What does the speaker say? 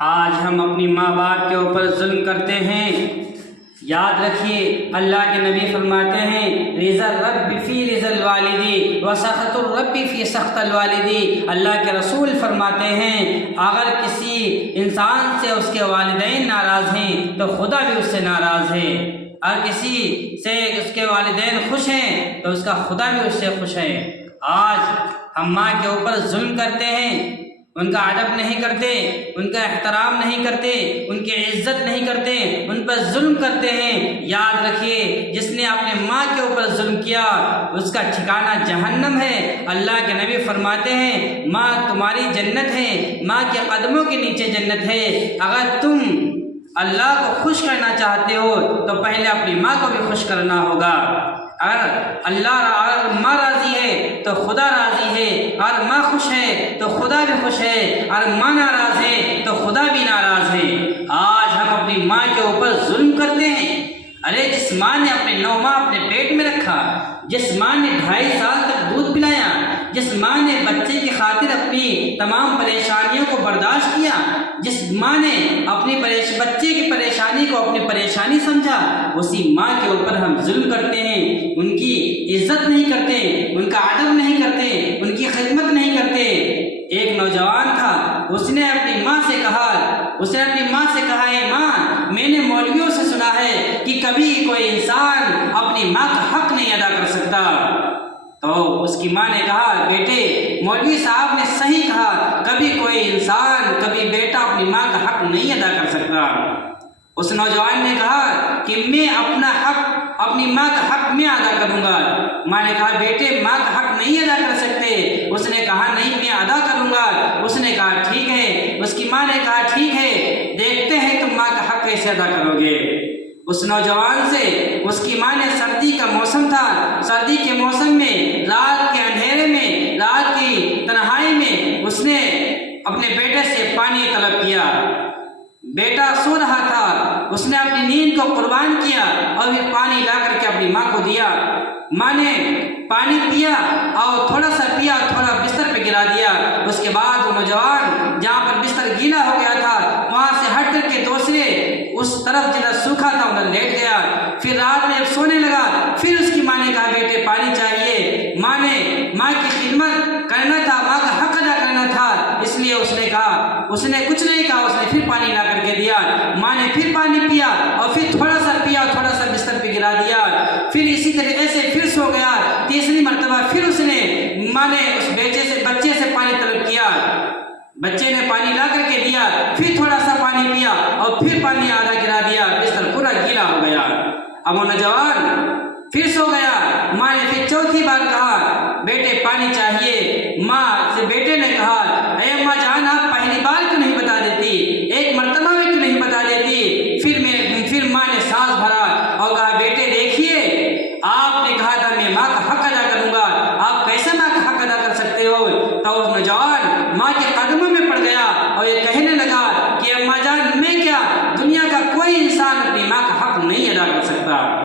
आज हम अपनी माँ बाप के ऊपर जुल्म करते हैं। याद रखिए, अल्लाह के नबी फरमाते हैं, रिज़ल रब्बी फ़ी रिज़ल वालिदी व सख़तुर रब्बी फ़ी सख़्तल वालिदी। अल्लाह के रसूल फरमाते हैं, अगर किसी इंसान से उसके वालिदैन नाराज़ हैं तो खुदा भी उससे नाराज़ है। और किसी से उसके वालिदैन खुश हैं तो उसका खुदा भी उससे खुश है। आज हम माँ के ऊपर जुल्म करते हैं, उनका अदब नहीं करते, उनका एहतराम नहीं करते, उनकी इज्जत नहीं करते, उन पर जुल्म करते हैं। याद रखिए, जिसने अपने माँ के ऊपर जुल्म किया उसका ठिकाना जहन्नम है। अल्लाह के नबी फरमाते हैं, माँ तुम्हारी जन्नत है, माँ के कदमों के नीचे जन्नत है। अगर तुम अल्लाह को खुश करना चाहते हो तो पहले अपनी माँ को भी खुश करना होगा। अगर माँ राज़ी है तो खुदा राज़ी है, और माँ खुश है तो खुदा भी खुश है, और माँ नाराज़ है तो खुदा भी नाराज़ है। आज हम अपनी माँ के ऊपर जुल्म करते हैं। अरे जिस माँ ने अपने 9 माह अपने पेट में रखा, जिस माँ ने 2.5 साल तक दूध पिलाया, जिस माँ ने बच्चे की खातिर अपनी तमाम परेशानियों को बर्दाश्त किया, जिस माँ ने अपनी बच्चे की परेशानी को अपनी परेशानी समझा, उसी माँ के ऊपर हम जुल्म करते हैं। उनकी इज्जत नहीं करते, उनका अदब नहीं करते, उनकी खिदमत नहीं करते। एक नौजवान था, उसने अपनी माँ से कहा, है माँ, मैंने मौलवियों से सुना है कि कभी कोई इंसान अपनी माँ का हक नहीं अदा कर सकता। तो उसकी माँ ने कहा, बेटे, मौलवी साहब ने सही कहा, कभी कोई इंसान, कभी बेटा अपनी माँ का हक नहीं अदा कर सकता। उस नौजवान ने कहा कि मैं अपना हक, अपनी माँ का हक मैं अदा करूँगा। माँ ने कहा, बेटे, माँ का हक नहीं अदा कर सकते। उसने कहा, नहीं, मैं अदा करूँगा। उसने कहा, ठीक है। उसकी माँ ने कहा, ठीक है, देखते हैं तुम माँ का हक कैसे अदा करोगे। उस नौजवान से उसकी माँ ने, सर्दी का मौसम था, सर्दी के मौसम में, रात के अंधेरे में, रात की तन्हाई में उसने अपने बेटे से पानी तलब किया। बेटा सो रहा था, उसने अपनी नींद को कुर्बान किया और फिर पानी ला करके अपनी माँ को दिया। माँ ने पानी पिया और थोड़ा सा पिया, थोड़ा बिस्तर पे गिरा दिया। उसके बाद वो नौजवान जहाँ पर बिस्तर गीला हो गया था वहाँ से हट करके दूसरे उस तरफ जिधर सूखा था उधर लेट गया। फिर रात में सोने लगा। फिर उसकी माँ ने कहा, बेटे, पानी चाहिए। माँ की खिदमत करना था, माँ का हक अदा करना था, इसलिए उसने कुछ नहीं कहा, उसने फिर पानी ला करके दिया। माँ ने फिर पानी पिया और फिर थोड़ा सा पिया और थोड़ा सा बिस्तर पे गिरा दिया। फिर इसी तरीके से फिर सो गया। तीसरी मर्तबा फिर माँ ने उस बच्चे से पानी तलब किया। बच्चे ने पानी ला करके दिया, फिर थोड़ा सा पानी पिया और फिर पानी आधा गिरा दिया। बिस्तर पूरा गीला हो गया। अब वो नौजवान फिर सो गया। माँ ने फिर चौथी बार कहा, बेटे, पानी चाहिए। माँ से बेटे ने कहा, अरे अम्मा जान, आप पहली बार क्यों नहीं बता देती, एक मर्तबा में क्यों नहीं बता देती। फिर माँ ने सांस भरा और कहा, बेटे, देखिए, आपने कहा था मैं माँ का हक अदा करूंगा, आप कैसे माँ का हक अदा कर सकते हो। तो उस नौजवान माँ के कदमों में पड़ गया और ये कहने लगा कि अम्मा जान, मैं क्या, दुनिया का कोई इंसान अपनी माँ का हक नहीं अदा